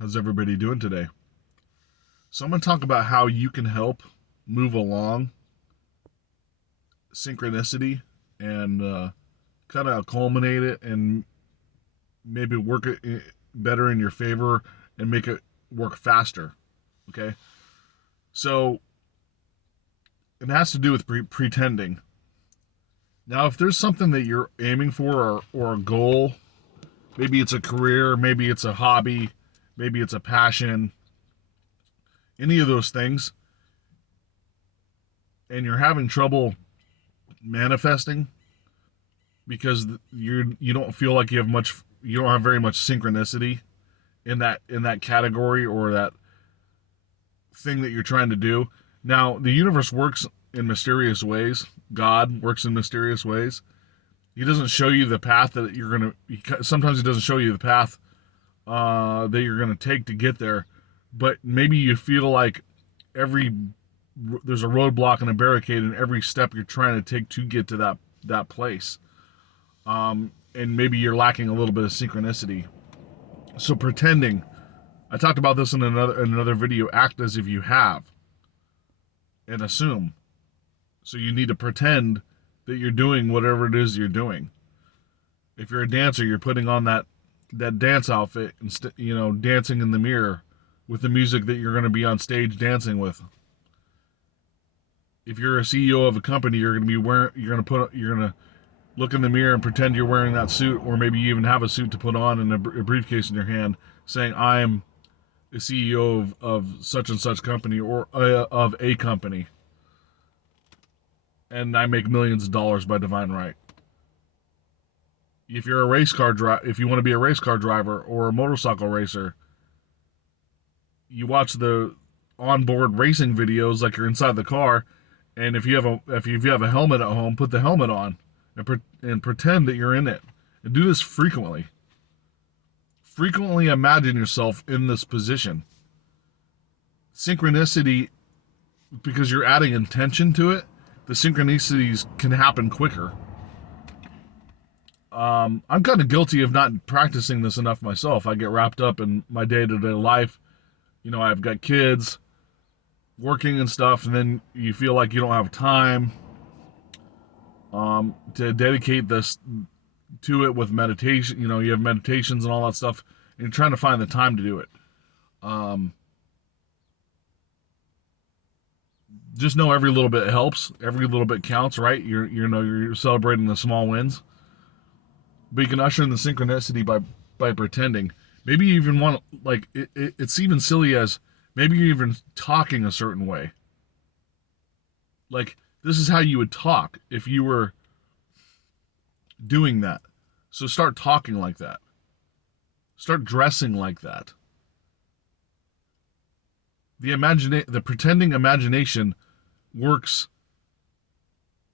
How's everybody doing today? So I'm going to talk about how you can help move along synchronicity and kind of culminate it and maybe work it better in your favor and make it work faster. Okay? So it has to do with pretending. Now, if there's something that you're aiming for or a goal, maybe it's a career, maybe it's a hobby, maybe it's a passion, any of those things, and you're having trouble manifesting because you don't feel like you don't have very much synchronicity in that category or that thing that you're trying to do. Now, the universe works in mysterious ways. God works in mysterious ways. He doesn't show you the path that you're going to, sometimes he doesn't show you the path that you're going to take to get there, but maybe you feel like there's a roadblock and a barricade in every step you're trying to take to get to that place, and maybe you're lacking a little bit of synchronicity. So pretending, I talked about this in another video. Act as if you have, and assume. So you need to pretend that you're doing whatever it is you're doing. If you're a dancer, you're putting on that dance outfit and dancing in the mirror with the music that you're going to be on stage dancing with. If you're a CEO of a company, you're going to look in the mirror and pretend you're wearing that suit, or maybe you even have a suit to put on and a briefcase in your hand, saying, "I'm the CEO of such and such company, or of a company, and I make millions of dollars by divine right." If you're if you want to be a race car driver or a motorcycle racer, you watch the onboard racing videos like you're inside the car, and if you have a helmet at home, put the helmet on and pretend that you're in it. And do this frequently. Frequently imagine yourself in this position. Synchronicity, because you're adding intention to it, the synchronicities can happen quicker. I'm kind of guilty of not practicing this enough myself. I get wrapped up in my day-to-day life. I've got kids, working and stuff, and then you feel like you don't have time to dedicate this to it with meditation. You have meditations and all that stuff, and you're trying to find the time to do it. Just know every little bit helps. Every little bit counts, right? You're celebrating the small wins. But you can usher in the synchronicity by pretending. Maybe you even want, like, it's even silly as maybe you're even talking a certain way. Like, this is how you would talk if you were doing that. So start talking like that. Start dressing like that. The pretending imagination works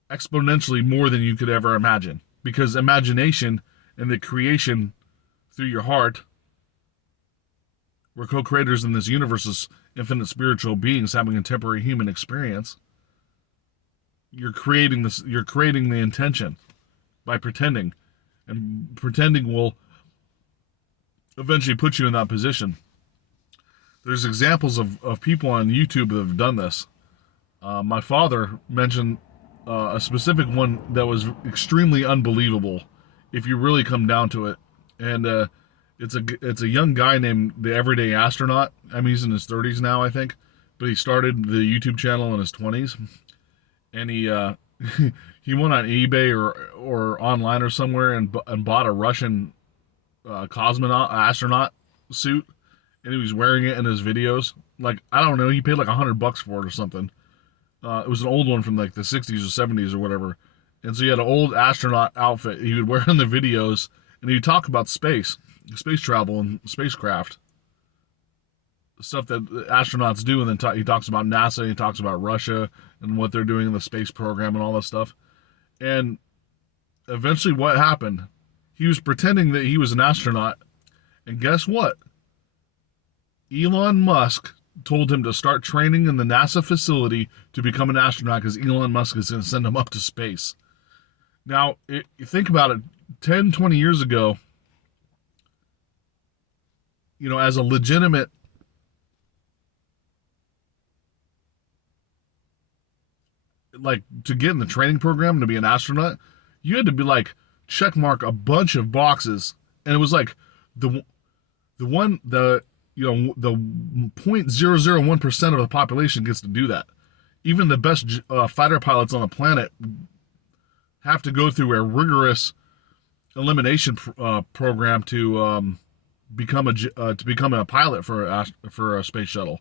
exponentially more than you could ever imagine. Because imagination and the creation through your heart, we're co-creators in this universe as infinite spiritual beings having a temporary human experience. You're creating the intention by pretending. And pretending will eventually put you in that position. There's examples of people on YouTube that have done this. My father mentioned a specific one that was extremely unbelievable if you really come down to it. And it's a young guy named the Everyday Astronaut. I mean, he's in his 30s now, I think, but he started the YouTube channel in his 20s, and he he went on eBay or online or somewhere and bought a Russian astronaut suit, and he was wearing it in his videos. Like, I don't know, he paid like $100 for it or something. It was an old one from like the 60s or 70s or whatever. And so he had an old astronaut outfit he would wear in the videos, and he'd talk about space travel and spacecraft, stuff that astronauts do. And then he talks about NASA, he talks about Russia and what they're doing in the space program and all that stuff. And eventually what happened? He was pretending that he was an astronaut, and guess what? Elon Musk told him to start training in the NASA facility to become an astronaut because Elon Musk is going to send him up to space. Now, you think about it, 10, 20 years ago, as a legitimate, like, to get in the training program to be an astronaut, you had to be like check mark a bunch of boxes, and it was like the the one the the 0.001% of the population gets to do that. Even the best fighter pilots on the planet have to go through a rigorous elimination program to become a pilot for a space shuttle.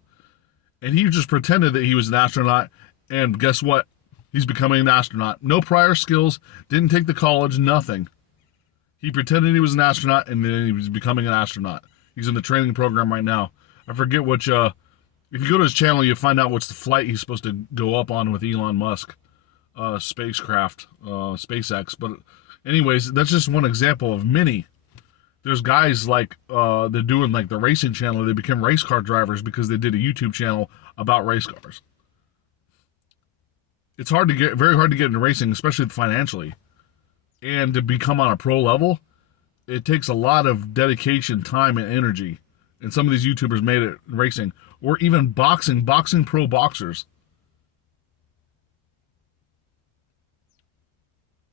And he just pretended that he was an astronaut, and guess what? He's becoming an astronaut. No prior skills, didn't take the college, nothing. He pretended he was an astronaut, and then he was becoming an astronaut. He's in the training program right now. I forget which. If you go to his channel, you find out what's the flight he's supposed to go up on with Elon Musk, spacecraft, SpaceX. But anyways, that's just one example of many. There's guys like they're doing like the racing channel. They became race car drivers because they did a YouTube channel about race cars. It's very hard to get into racing, especially financially, and to become on a pro level. It takes a lot of dedication, time, and energy. And some of these YouTubers made it in racing, or even boxing pro boxers.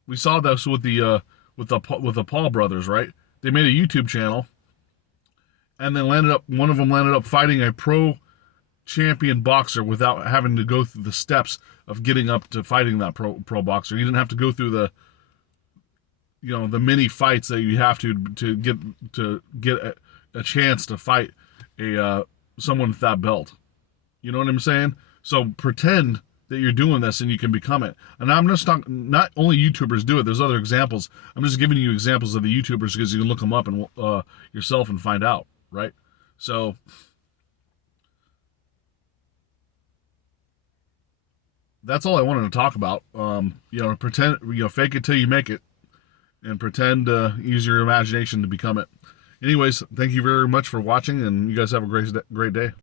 We saw this with the Paul brothers, right? They made a YouTube channel, and then one of them landed up fighting a pro champion boxer without having to go through the steps of getting up to fighting that pro boxer. You didn't have to go through the many fights that you have to get a chance to fight someone with that belt. You know what I'm saying? So pretend that you're doing this and you can become it. And I'm just talking, not only YouTubers do it. There's other examples. I'm just giving you examples of the YouTubers because you can look them up and yourself and find out, right? So that's all I wanted to talk about. Pretend, fake it till you make it, and pretend, use your imagination to become it. Anyways, thank you very much for watching, and you guys have a great day.